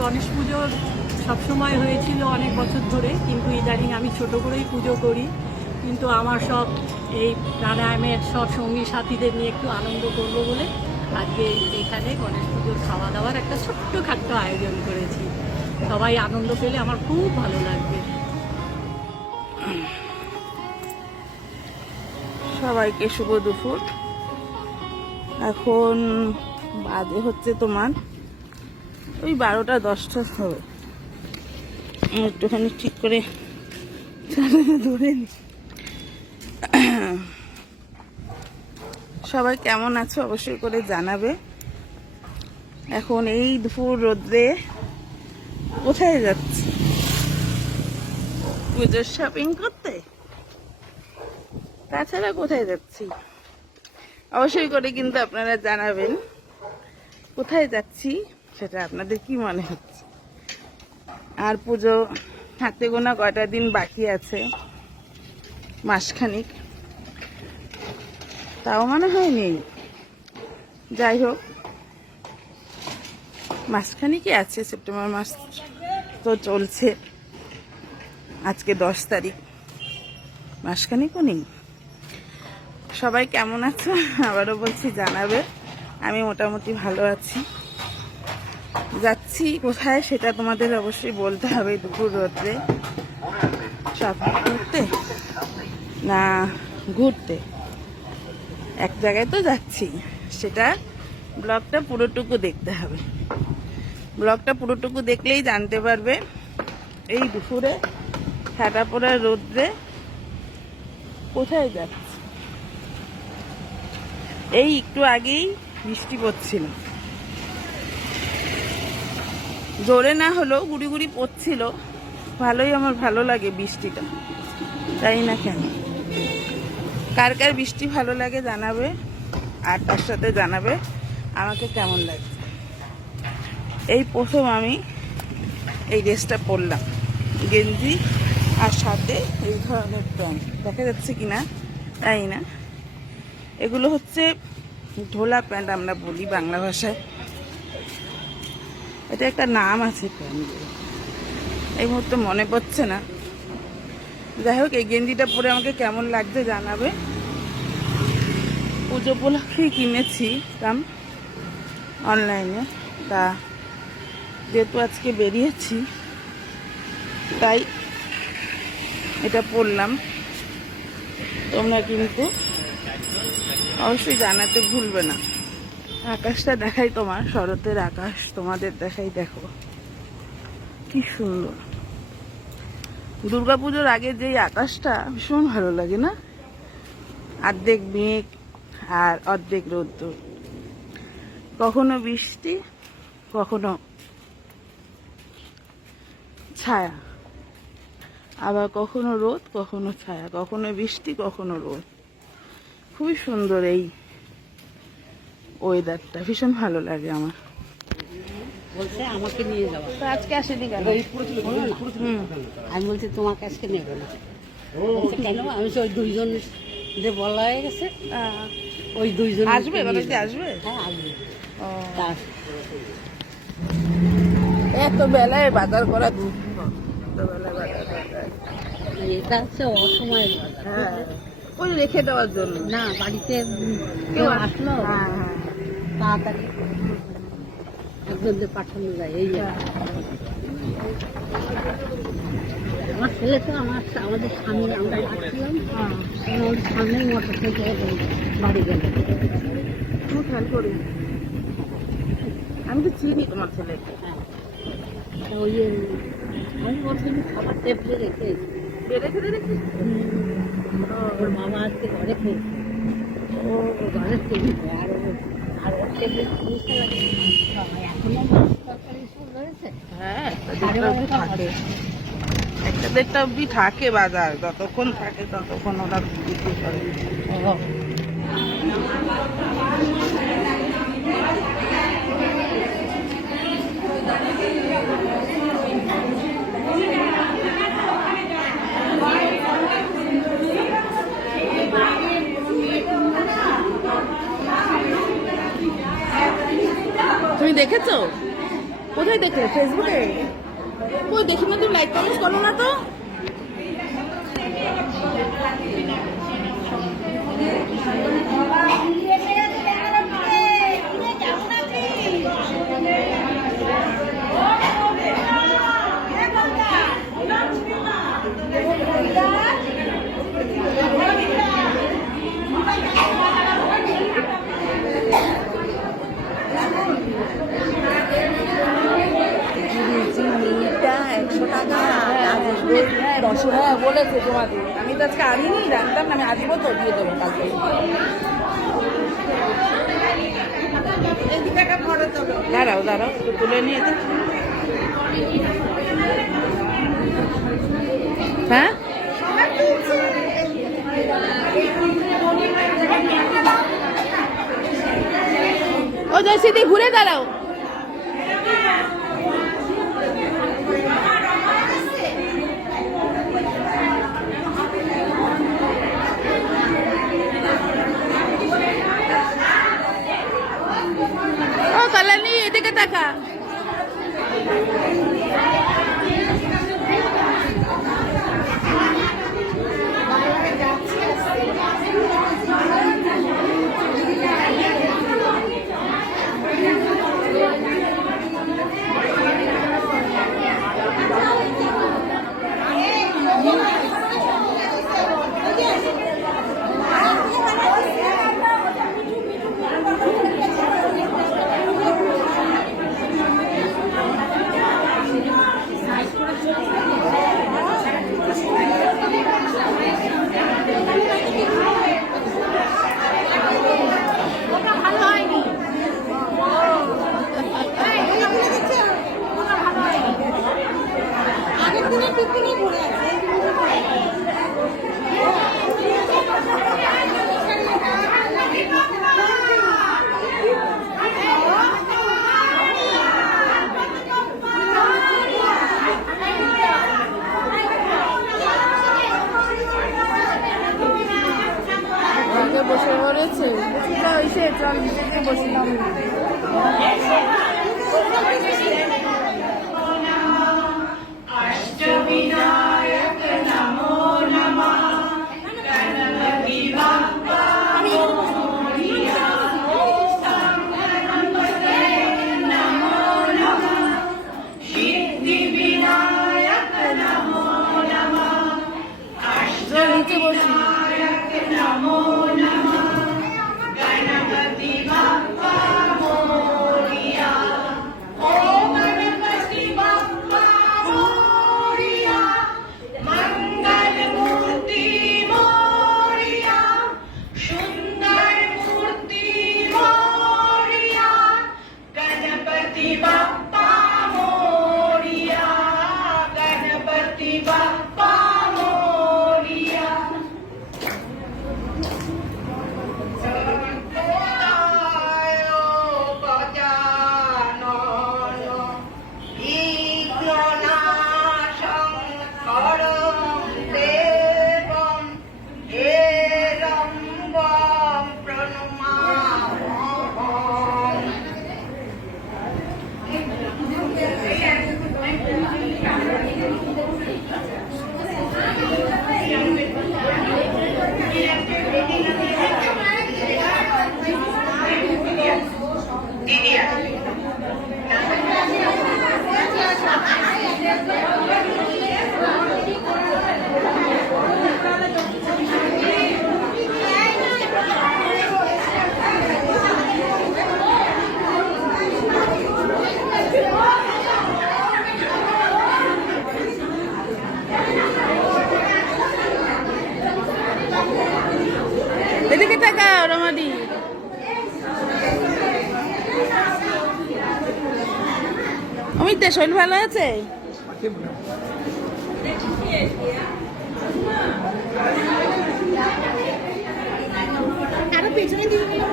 গণেশ পুজোর সবসময় হয়েছিল অনেক বছর ধরে, কিন্তু ইদানিং আমি ছোট করেই পুজো করি। কিন্তু আমার সব এই প্রাণায়ামের সব সঙ্গী সাথীদের নিয়ে একটু আনন্দ করবো বলে আজকে এখানে গণেশ পুজোর খাওয়া দাওয়ার একটা ছোট্ট খাট্ট আয়োজন করেছি। সবাই আনন্দ পেলে আমার খুব ভালো লাগবে। সবাইকে শুভ দুপুর। এখন বাজে হচ্ছে তোমার ওই 12টা 10টা হবে। একটুখানি ঠিক করে ধরে নি। সবাই কেমন আছো অবশ্যই করে জানাবে। এখন এই দুপুর রোদ্রে কোথায় যাচ্ছি? পুজোর শপিং করতে। তাছাড়া কোথায় যাচ্ছি অবশ্যই করে কিন্তু আপনারা জানাবেন। কোথায় যাচ্ছি সেটা আপনাদের কি মনে হচ্ছে? আর পুজো হাতে গোনা কয়টা দিন বাকি আছে, মাসখানিক, তাও মনে হয় নেই। যাই হোক, মাসখানিকই আছে, সেপ্টেম্বর মাস তো চলছে, আজকে 10 তারিখ, মাসখানিকও নেই। সবাই কেমন আছো আবারও বলছি জানাবে। আমি মোটামুটি ভালো আছি। যাচ্ছি কোথায় সেটা তোমাদের অবশ্যই বলতে হবে। দুপুর রোদ্রে শপিং করতে না ঘুরতে, এক জায়গায় তো যাচ্ছি, সেটা ব্লগটা পুরোটুকু দেখতে হবে। ব্লগটা পুরোটুকু দেখলেই জানতে পারবে এই দুপুরে ঠাটা পড়া রোদ্রে কোথায় যাচ্ছি। এই একটু আগেই বৃষ্টি পড়ছিল, জোরে না হলেও গুড়ি গুড়ি পড়ছিল। ভালোই, আমার ভালো লাগে বৃষ্টিটা, তাই না কেন? কার কার বৃষ্টি ভালো লাগে জানাবে, আর তার সাথে জানাবে আমাকে কেমন লাগছে। এই প্রথম আমি এই ড্রেসটা পরলাম, গেঞ্জি আর সাথে এই ধরনের প্যান্ট, দেখা যাচ্ছে কিনা তাই না। এগুলো হচ্ছে ঢোলা প্যান্ট আমরা বলি বাংলা ভাষায়। এটা একটা নাম আছে প্যান্টগুলো, এই মুহূর্তে মনে পড়ছে না। যাই হোক, এই গেঞ্জিটা পরে আমাকে কেমন লাগছে জানাবে। পুজো উপলক্ষেই কিনেছি অনলাইনে, তা যেহেতু আজকে বেরিয়েছি তাই এটা পরলাম। তোমরা কিন্তু অবশ্যই জানাতে ভুলবে না। আকাশটা দেখাই, তোমার শরতের আকাশ তোমাদের দেখাই, দেখো কি সুন্দর। দুর্গাপুজোর আগে যেই আকাশটা ভীষণ ভালো লাগে না, অর্ধেক মেঘ আর অর্ধেক রোদ্দুর, কখনো বৃষ্টি কখনো ছায়া, আবার কখনো রোদ কখনো ছায়া, কখনো বৃষ্টি কখনো রোদ। খুবই সুন্দর এই ওয়েদারটা, ভীষণ ভালো লাগে আমার। বলছে আমাকে নিয়ে যাওয়া, তো আজকে আসেনি কেন? আমি বলছি তোমাকে আজকে নেবে না। বলছে কেন? আমি ওই দুইজন যে বলা হয়ে গেছে, ওই দুইজন আসবে, আসবে। হ্যাঁ আসবে। এত বেলায় বাজার করা দুঃখ। এটা হচ্ছে অসময়ের বাজার। হ্যাঁ, ওই রেখে দেওয়ার জন্য না, বাড়িতে কেউ আসলো তাড়াতাড়ি একজনদের পাঠানো যায়। এই আমার ছেলে তো আমাদের সামনে, আমরা আসছিলাম, আমাদের সামনেই মোটর সাইকেল বাড়ি গেল। খেয়াল করি, আমি তো চিনি তোমার ছেলেকে। হ্যাঁ, ওই আমি বলছি খাবার টেবিলে রেখে বেড়ে ফেলে রেখে ওর মামা আজকে ঘরে খেয়েছে। ও ঘরের টেবিল, আর ওর টেবিল জিনিসটা এখনো মাছ তরকারি সব ধরেছে। হ্যাঁ, থাকে, একটা 1:30 অব্দি থাকে বাজার, যতক্ষণ থাকে ততক্ষণ ওরা বিক্রি করে। তুমি দেখেছো? কোথায় দেখলে? ফেসবুকে? কই দেখি না, তুমি লাইক কমেন্ট করো না তো। হ্যাঁ বলেছে তোমাকে, আমি তো আজকে আনিনি, জানতাম না, আমি আসবো তো, দিয়ে দেবো কালকে। দাঁড়াও দাঁড়াও, একটু তুলে নিয়ে তো। হ্যাঁ ও জয়সিদি ঘুরে দাঁড়াও। ও কালানি এদিকে তাকা। বসে পড়েছে, চল নিচে বসলাম। নিচে বসি। এদিকে তাকাও রমাদি। অমিত শরীর ভালো আছে? আরো পেছনে দিয়ে চলো।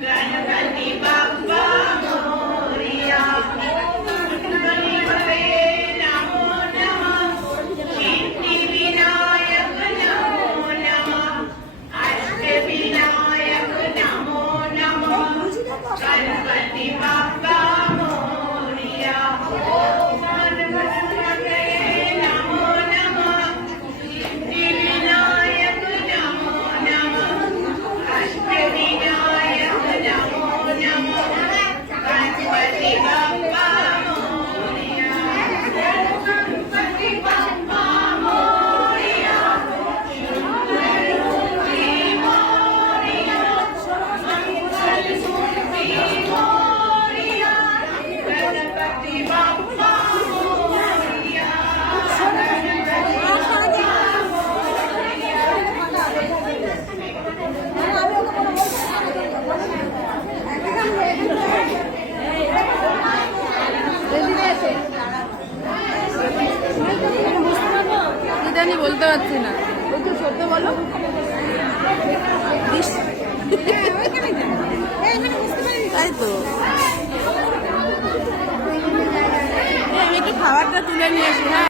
Gणपति জানি বলতে পারছি না। একটু সত্য বলো। তাই তো আমি একটু খাবারটা তুলে নিয়ে আসি। হ্যাঁ